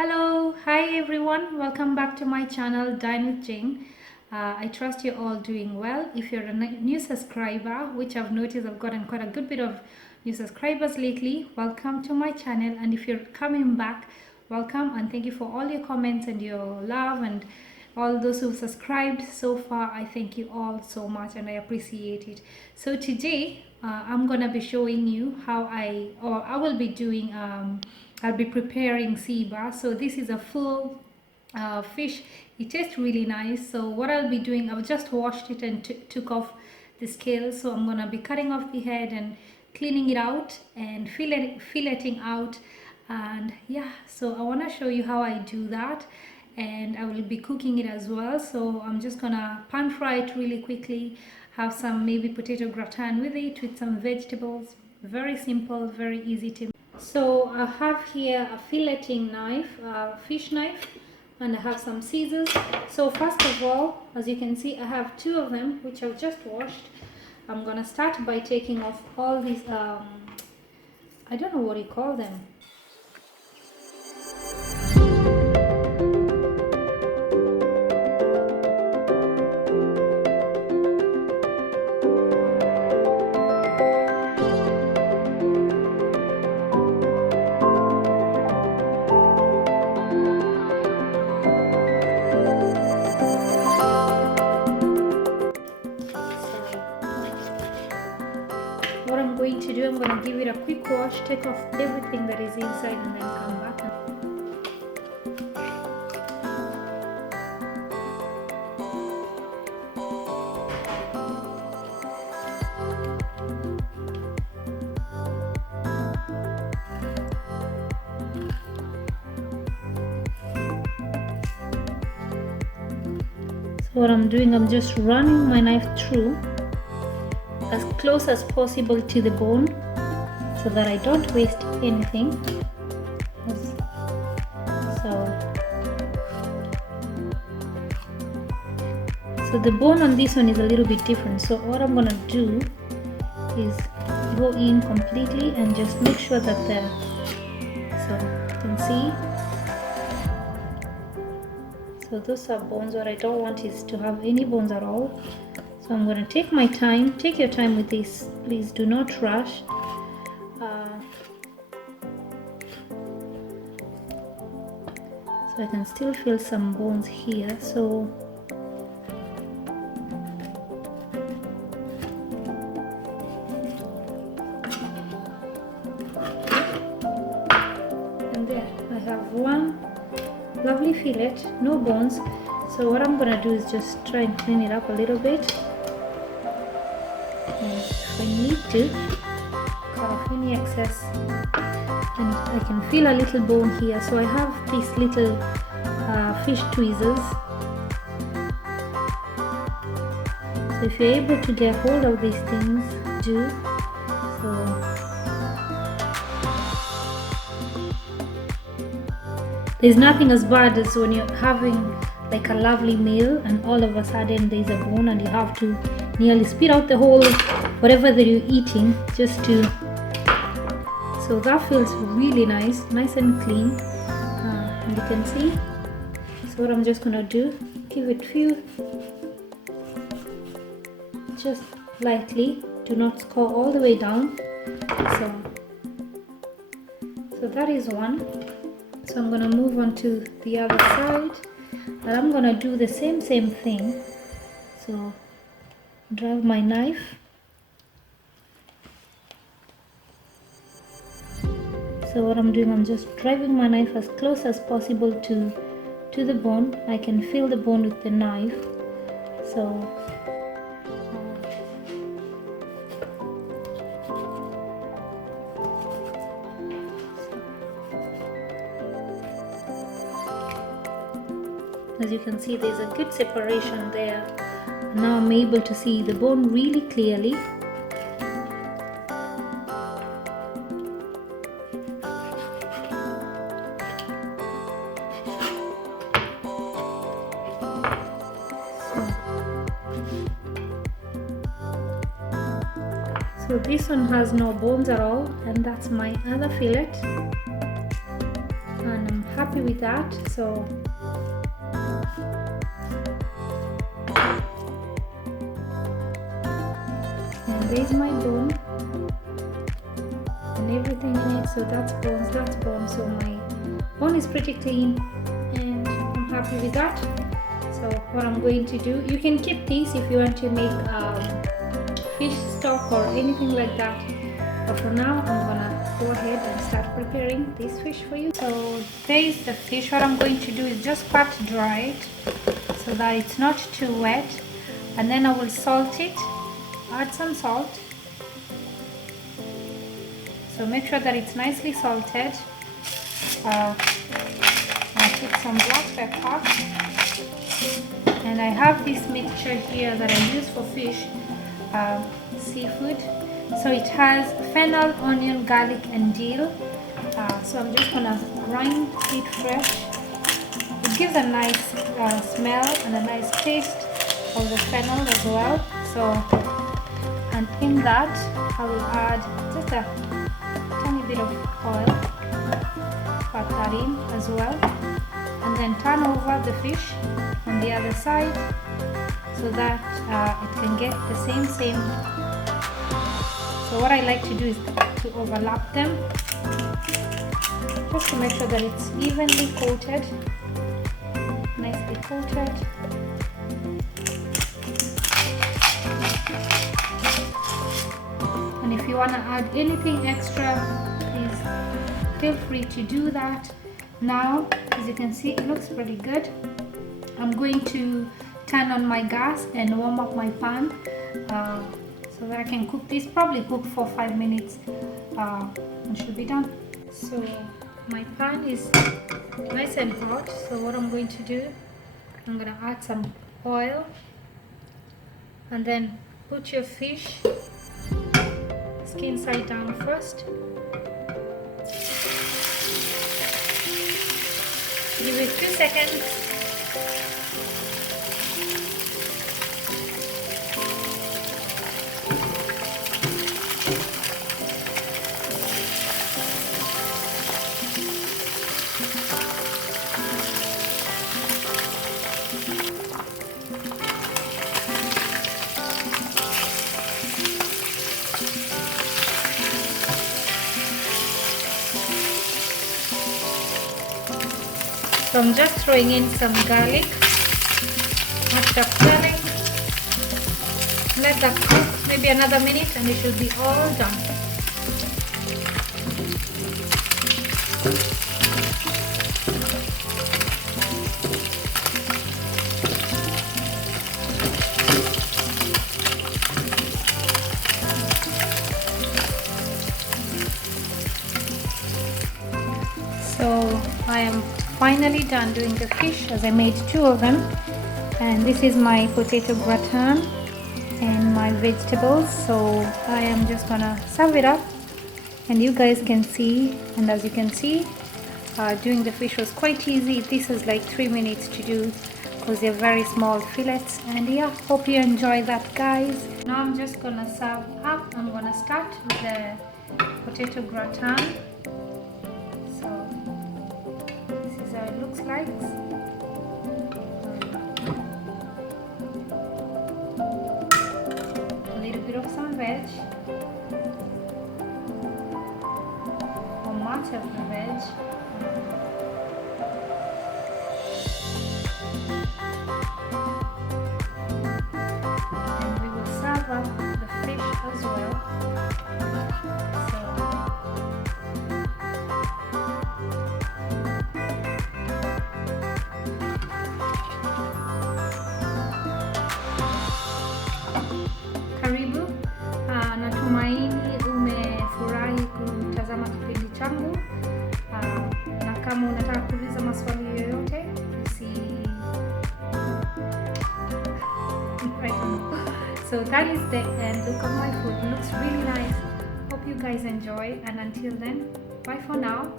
Hello, hi everyone, welcome back to my channel Dine with Jane. I trust you're all doing well. If you're a new subscriber, which I've noticed I've gotten quite a good bit of new subscribers lately, welcome to my channel. And if you're coming back, welcome and thank you for all your comments and your love and all those who've subscribed so far. I thank you all so much and I appreciate it. So today I'm gonna be showing you how I will be doing I'll be preparing sea bass. So this is a full fish. It tastes really nice. So what I'll be doing, I've just washed it and took off the scales. So I'm gonna be cutting off the head and cleaning it out and filleting out. And yeah, so I want to show you how I do that, and I will be cooking it as well. So I'm just gonna pan fry it really quickly, have some maybe potato gratin with it with some vegetables. Very simple, very easy to. So I have here a filleting knife, a fish knife, and I have some scissors. So first of all, as you can see, I have two of them which I've just washed. I'm gonna start by taking off all these I don't know what you call them. What I'm going to do, I'm going to give it a quick wash, take off everything that is inside and then come back. So what I'm doing, I'm just running my knife through as close as possible to the bone so that I don't waste anything. So the bone on this one is a little bit different. So what I'm gonna do is go in completely and just make sure that so you can see. So those are bones. What I don't want is to have any bones at all. So I'm going to take my time. Take your time with this. Please do not rush. So I can still feel some bones here. So and there I have one lovely fillet, no bones. So what I'm going to do is just try and clean it up a little bit. If I need to cut off any excess, and I can feel a little bone here. So I have these little fish tweezers. So if you're able to get hold of these things, do so. There's nothing as bad as when you're having like a lovely meal and all of a sudden there's a bone and you have to nearly spit out the whole whatever that you're eating just to. So that feels really nice and clean, and you can see. So what I'm just gonna do, give it few, just lightly, do not score all the way down. So that is one. So I'm gonna move on to the other side and I'm gonna do the same thing. So drive my knife. So what I'm doing, I'm just driving my knife as close as possible to the bone. I can feel the bone with the knife. So as you can see, there's a good separation there. Now I'm able to see the bone really clearly. So this one has no bones at all, and that's my other fillet. And I'm happy with that. So and there's my bone and everything in it. So that's bone. So my bone is pretty clean and I'm happy with that. So what I'm going to do, you can keep this if you want to make fish stock or anything like that, but for now I'm gonna go ahead and start preparing this fish for you. So there is the fish. What I'm going to do is just pat dry it so that it's not too wet, and then I will salt it, add some salt. So make sure that it's nicely salted. I'll put some black pepper, and I have this mixture here that I use for fish, seafood. So it has fennel, onion, garlic and dill. So I'm just gonna grind it fresh. It gives a nice smell and a nice taste of the fennel as well. So, and in that I will add just a tiny bit of oil, put that in as well, and then turn over the fish on the other side so that it can get the same. So what I like to do is to overlap them just to make sure that it's evenly coated, nicely coated. And if you want to add anything extra, please feel free to do that. Now, as you can see, it looks pretty good. I'm going to turn on my gas and warm up my pan so that I can cook this. Probably cook for 5 minutes and should be done. So my pan is nice and hot. So what I'm going to do, I'm going to add some oil and then put your fish skin side down first. Give it 2 seconds. So I'm just throwing in some garlic, mashed up garlic. Let that cook maybe another minute and it should be all done. So I am finally done doing the fish, as I made 2 of them, and this is my potato gratin and my vegetables. So I am just gonna serve it up and you guys can see. And as you can see, doing the fish was quite easy. This is like 3 minutes to do because they're very small fillets. And yeah, hope you enjoy that, guys. Now I'm just gonna serve up. I'm gonna start with the potato gratin. It looks like a little bit of some veg or much of the veg, and we will serve up the fish as well. Karibu, natumaini umefurahi kutazama kipindi changu, na kama unataka kuuliza maswali yoyote So that is the end. Look at my food, it looks really nice. Hope you guys enjoy, and until then, bye for now.